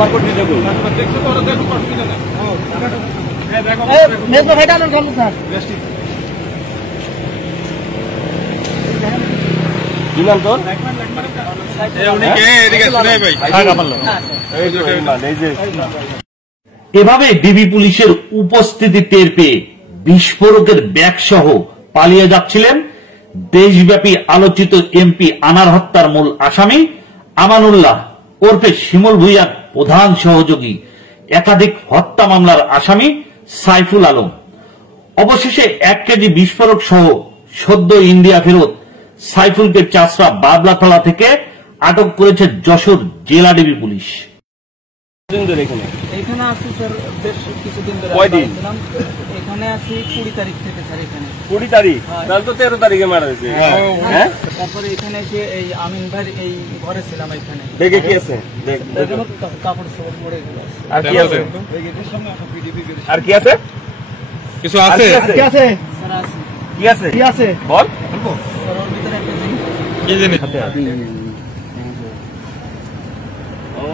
আমার কোট দিতে বল দেখছো তো ওরা দেখো অসুবিধা নেই হ্যাঁ দেখো মেজো ভাইটা আনন্দ করুন স্যার কি নাম তোর উনি কে এদিকে শুনে ভাই টাকা মারলো এই যে এই যে এভাবে ডিবি পুলিশের উপস্থিতি টের পেয়ে বিস্ফোরকের ব্যাগ সহ পালিয়ে যাচ্ছিলেন দেশব্যাপী আলোচিত এমপি আনার হত্যার মূল আসামি আমানুল্লাহ ওরফে শিমুল ভূঁইয়ার প্রধান সহযোগী একাধিক হত্যা মামলার আসামি সাইফুল আলম। অবশেষে 1 কেজি বিস্ফোরক সহ সদ্য ইন্ডিয়া ফেরত সাইফুলকে চাষড়া বাবলাতলা থেকে আটক করেছে যশোর জেলা ডিবি পুলিশ। এখানে আছি স্যার বেশ কিছুদিন ধরে। কয়দিন? এখানে আছি 20 তারিখ থেকে স্যার। এখানে 20 তারিখ তাহলে তো 13 তারিখে মারা হয়েছে। হ্যাঁ তারপরে এখানে এসে এই আমিন ভাই এই ঘরে ছিলাম। এখানে দেখে কি আছে? দেখ কাপড় সব পড়ে গেল। আর কি আছে? আর কি আছে? কিছু আছে? কি আছে স্যার? আছে কি আছে? কি আছে বল। স্যার ওর ভিতরে একটা কি জিনিস? ও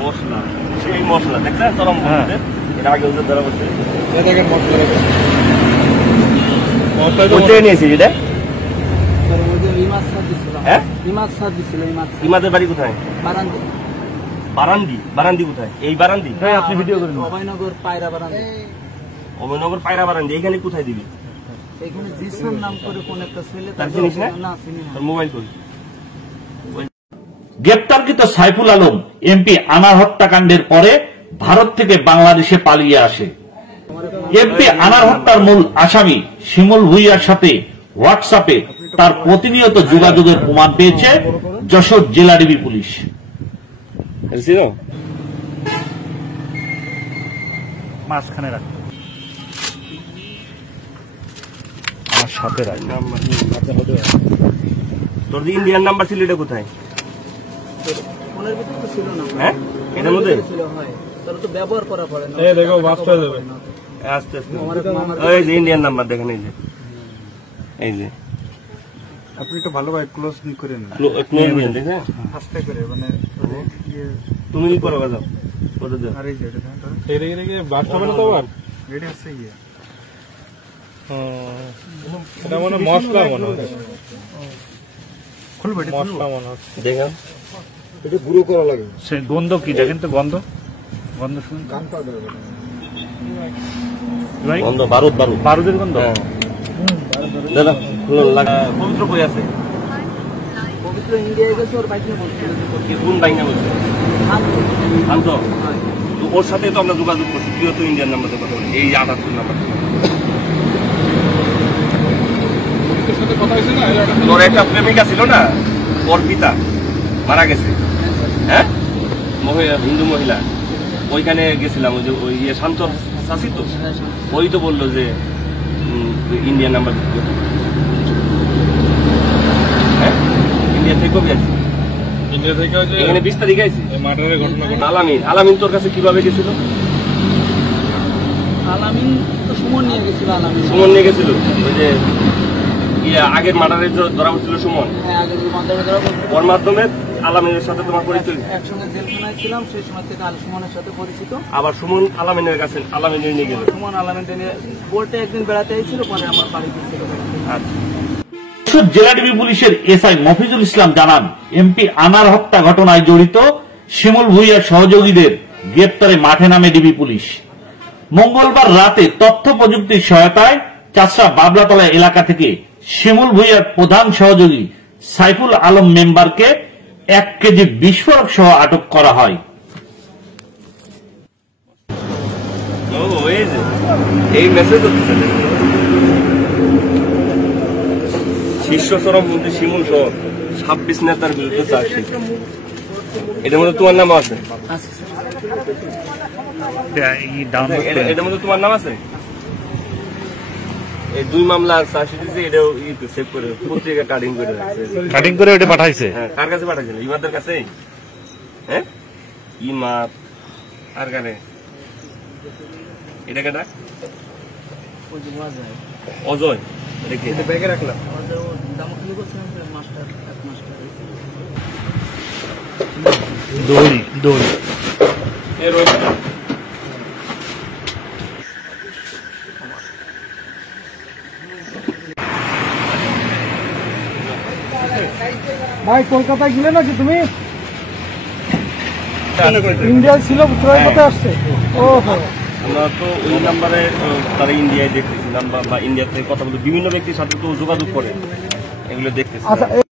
মশলা, সেই মশলা দেখছেন চরম বলতে এটা আগে ওদের ধরা বসে এই দেখেন মশলা মশলা কোথায় নিয়েছি এটা? স্যার ওই যে ইমাদ সাদ দিছিল। হ্যাঁ ইমাদ সাদ দিছিল। ইমাদের বাড়ি কোথায়? বারান্দি। বারান্দি? বারান্দি কোথায়? এই বারান্দি? হ্যাঁ আপনি ভিডিও করেন। অভয়নগর পায়রা বারান্দি। অভয়নগর পায়রা বারান্দি এখানে কোথায় দিবি? এখানে জিসান নাম করে কোন একটা ছেলে তার জিনিস না? না চিনি না। তোর মোবাইল কই? গ্রেপ্তারকৃত সাইফুল আলম এমপি আনার হত্যাকাণ্ডের পরে ভারত থেকে বাংলাদেশে পালিয়ে আসে। এমপি আনার হত্যার মূল আসামি শিমুল ভূঁইয়ার সাথে হোয়াটসঅ্যাপে তার প্রতিনিয়ত যোগাযোগের প্রমাণ পেয়েছে যশোর জেলা ডিবি পুলিশ। মাঝখানে রাখ, আমার সাথে রাখ। তোর যে ইন্ডিয়ান নাম্বার ছিল এটা কোথায়? ফোনের ভিতরে তো ছিল না। হ্যাঁ এটার মধ্যে ছিল হয় তাহলে তো ব্যবহার করা পড়ে না। এই দেখো বাস হয়ে যাবে আস্তে আস্তে। এই যে ইন্ডিয়ান নাম্বার দেখেন, এই যে এই যে আপনি একটু ভালোভাবে ক্লোজ করেন না, ক্লোজ করেন দেখেন আস্তে করে, মানে তুমি কি করো যাও কত দাও। আর এই যে এটা এদিকে বাস হবে না তো আবার রেডি আছে গিয়ে। এটা মানে মশলা মনে হয়, খুলবে এটা, মশলা মনে হচ্ছে দেখেন এটা গুঁড়ো করা লাগে। সে গন্ধ কি দেখেন তো, গন্ধ গন্ধ শুনুন, গন্ধ বারুদ বারুদ বারুদের গন্ধ। দাদা পবিত্র কই আছে? পবিত্র ইন্ডিয়ায় গেছে ওর বাইক নিয়ে বলছিল। কোন বাইক না বলছে? শান্ত। ওর সাথে তো আমরা যোগাযোগ করছি, তুইও তো ইন্ডিয়ান নাম্বার কথা বলি, এই 78 নাম্বার। তোর একটা প্রেমিকা ছিল না, ওর পিতা মারা গেছে। হ্যাঁ হিন্দু মহিলা, ওইখানে গেছিলাম। ওই যে ওই শান্তর শাসি তো, ওই তো বললো যে ইন্ডিয়ান নাম্বার। হ্যাঁ ইন্ডিয়া থেকে কবে আসছি? ইন্ডিয়া থেকে এখানে 20 তারিখে আইছি। আলামিন, আলামিন তোর কাছে কিভাবে গেছিল? আলামিন তো সুমন নিয়ে গেছিল। আলামিন সুমন নিয়ে গেছিল, ওই যে আগের মার্ডারে ধরা পড়ছিল সুমন। হ্যাঁ আগে মান্দারে ধরা পড়ছিল। ওর মাধ্যমে আলামিনের সাথে তোমার পরিচয়। একসঙ্গে জেলখানায় ছিলাম, সেই সময় থেকে সুমনের সাথে পরিচিত। আবার সুমন আলামিনের কাছে আলামিনের নিয়ে গেল। সুমন আলামিনকে নিয়ে বোর্ডে একদিন বেড়াতে এসেছিল, পরে আমার বাড়িতে ছিল। যশোর জেলা ডিবি পুলিশের এসআই মফিজুল ইসলাম জানান, এমপি আনার হত্যা ঘটনায় জড়িত শিমুল ভূঁইয়ার সহযোগীদের গ্রেপ্তারে মাঠে নামে ডিবি পুলিশ। মঙ্গলবার রাতে তথ্য প্রযুক্তির সহায়তায় চাষড়া বাবলাতলা এলাকা থেকে শিমুল ভূঁইয়ার প্রধান সহযোগী সাইফুল আলম মেম্বারকে 1 কেজি বিস্ফোরক সহ আটক করা হয়। এই মেসেজ হচ্ছে শীর্ষ চরম মন্ত্রী শিমুল সহ 26 নেতার বিরুদ্ধে চার্জশিট। এটার মধ্যে তোমার নাম আছে? এটার মধ্যে তোমার নাম আছে? এই 2 মামলার চার্জশিট দিয়েছে, এটাও সেভ করে পত্রিকা কাটিং করে রাখছে। কাটিং করে ওটা পাঠাইছে। হ্যাঁ কার কাছে পাঠাইছিল? ইমাদের কাছে। হ্যাঁ ইমাদ আর কানে এটা কেটা? অজয়। এটা ব্যাগে রাখলাম। দড়ি ভাই কলকাতায় গেলে নাকি তুমি? ইন্ডিয়ায় ছিল, কলকাতায় আসছে। ও আমরা তো ওই নাম্বারে তারা ইন্ডিয়ায় দেখতেছি নাম্বার বা ইন্ডিয়া থেকে কথা বলতে বিভিন্ন ব্যক্তির সাথে তো যোগাযোগ করে এগুলো দেখতেছি। আচ্ছা